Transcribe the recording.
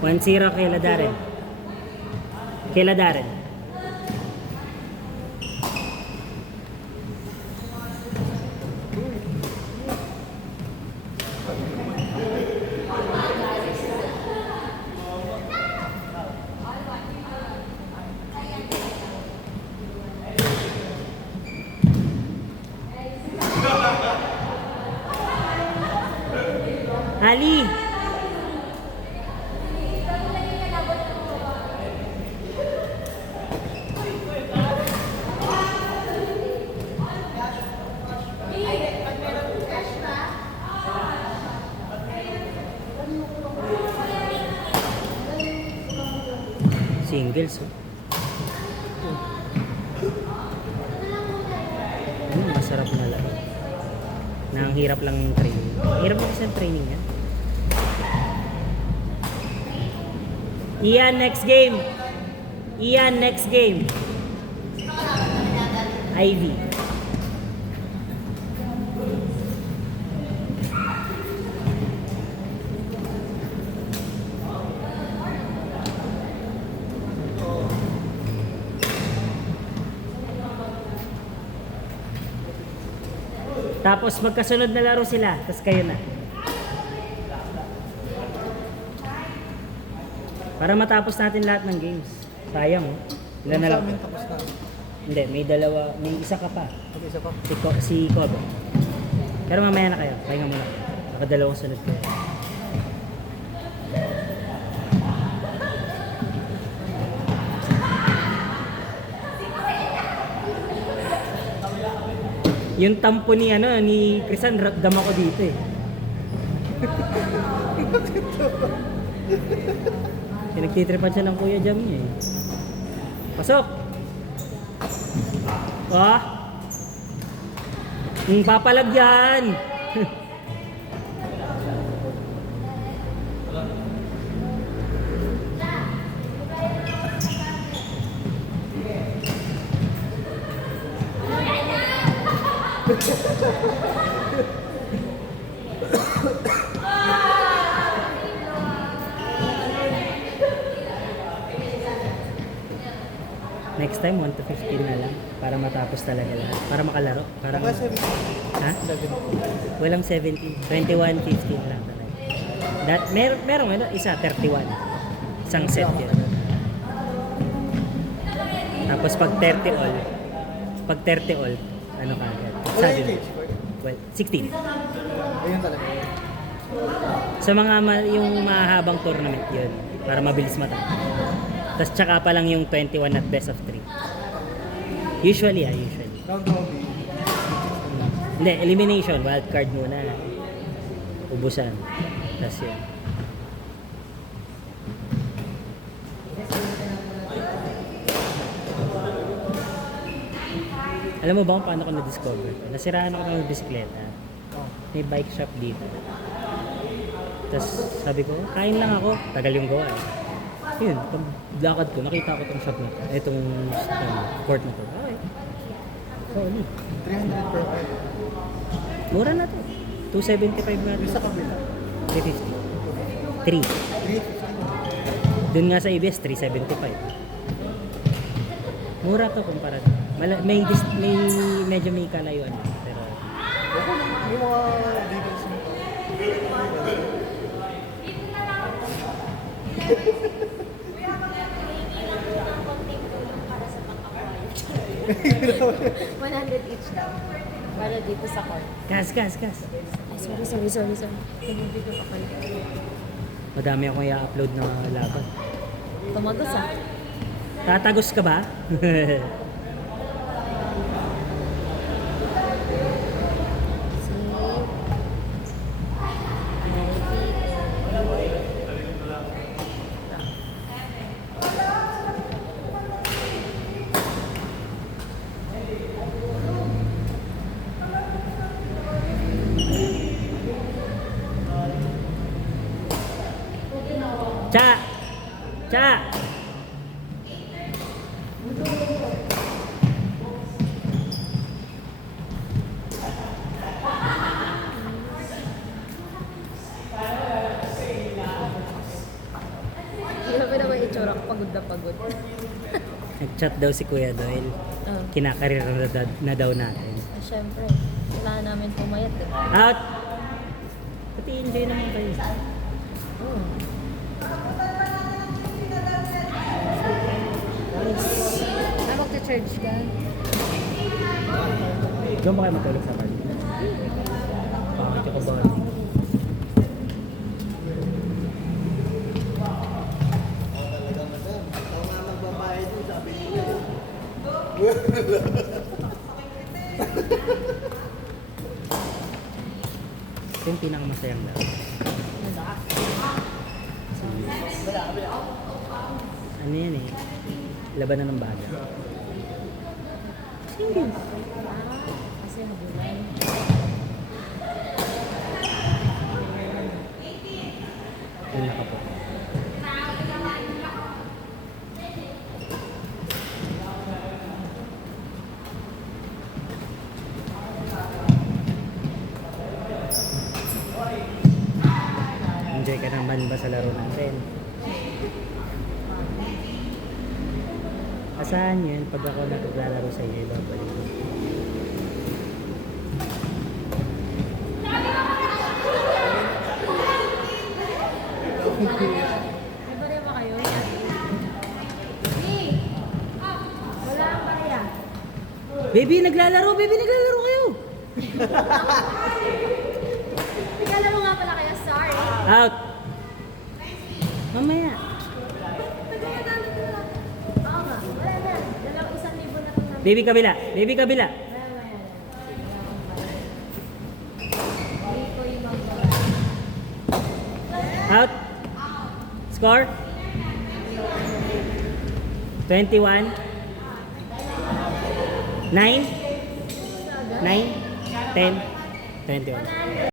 1-0 kay Ladaren. Kay Ladaren. Ali! Singles, oh. Masarap na lang. Ang hirap lang yung training. Hirap lang kasi yung training yan. Ian, next game. Ian, next game. Ivy. Tapos magkasunod na laro sila, tapos kayo na. Para matapos natin lahat ng games. Sayang, oh. Ilan na lang? Tapos na. Hindi, may dalawa, may isa ka pa. Okay, isa pa. Si Kobe. Pero mamaya na kayo, pahinga muna. Nakadalawang sunod kayo. Yung tampo ni ni Crisan, dam ako dito eh. Pinagtitripan siya ng Kuya Jam niya eh. Pasok! Ah! Papalag yan! Next time, 1 to 15 na lang. Para matapos talaga lahat. Para makalaro. Para ha? Walang 17. 21, 15 lang talaga. Merong isa, 31. Isang set yun. Tapos pag 30 all, ano ka agad? Sabi mo. Well, 16. Ayun talaga. Sa yung mahabang tournament yun. Para mabilis matapos. Tapos tsaka pa lang yung 21 at best of 3. Usually. Round robin. Hindi, elimination. Wild card muna. Ubusan. Tapos yun. Alam mo ba kung paano ko na-discover? Nasiraan ako ng bisikleta. May bike shop dito. Tapos sabi ko, kain lang ako. Tagal yung gawa eh. Yun, pag lakad ko, nakita ko itong shop na ito. Itong court na ito. Okay. So, 300 per hour. mura na to. 275 na ito. Sa kabila. 350. 3. 350. Doon nga sa ABS, 375. Mura to kumpara. May medyo may kalayuan. Pero Okay lang. Yung mga details mo. $100 each daw. Para dito sa court. gas. Ay, sorry. Nag-video pa pala. Madami akong i-upload na laban. Tumagos ah. Tatagos ka ba? Cha! pagod na pagod. Nag-chat daw si Kuya Doyle. Oh. Kinakarir na daw natin. Siyempre, kailangan namin pumayat eh. Out! Pati enjoy naman kayo. Oh. Nice. Magta-charge ka? Doon ba kayo matulog sa party? Bakit yung kabahal? Ito yung pinakamasayang daw. Ano yan eh? Labanan ng baga. Kasi habulan. Yung nakapo. Enjoy ka naman ba sa laro natin? Asahan yun, pag ako naglalaro sa iyo, ibabalik ko. May barya ba kayo? Wala ang barya. Baby, naglalaro! Baby, naglalaro kayo! Naglalaro nga pala kayo, sorry. Out! Mamaya. Oo nga, wala na. 1,000 na itong namin. Baby, kabila! Baby, kabila! Hindi ko yung mga Out! Score? 21? 9? 9? 10? 21.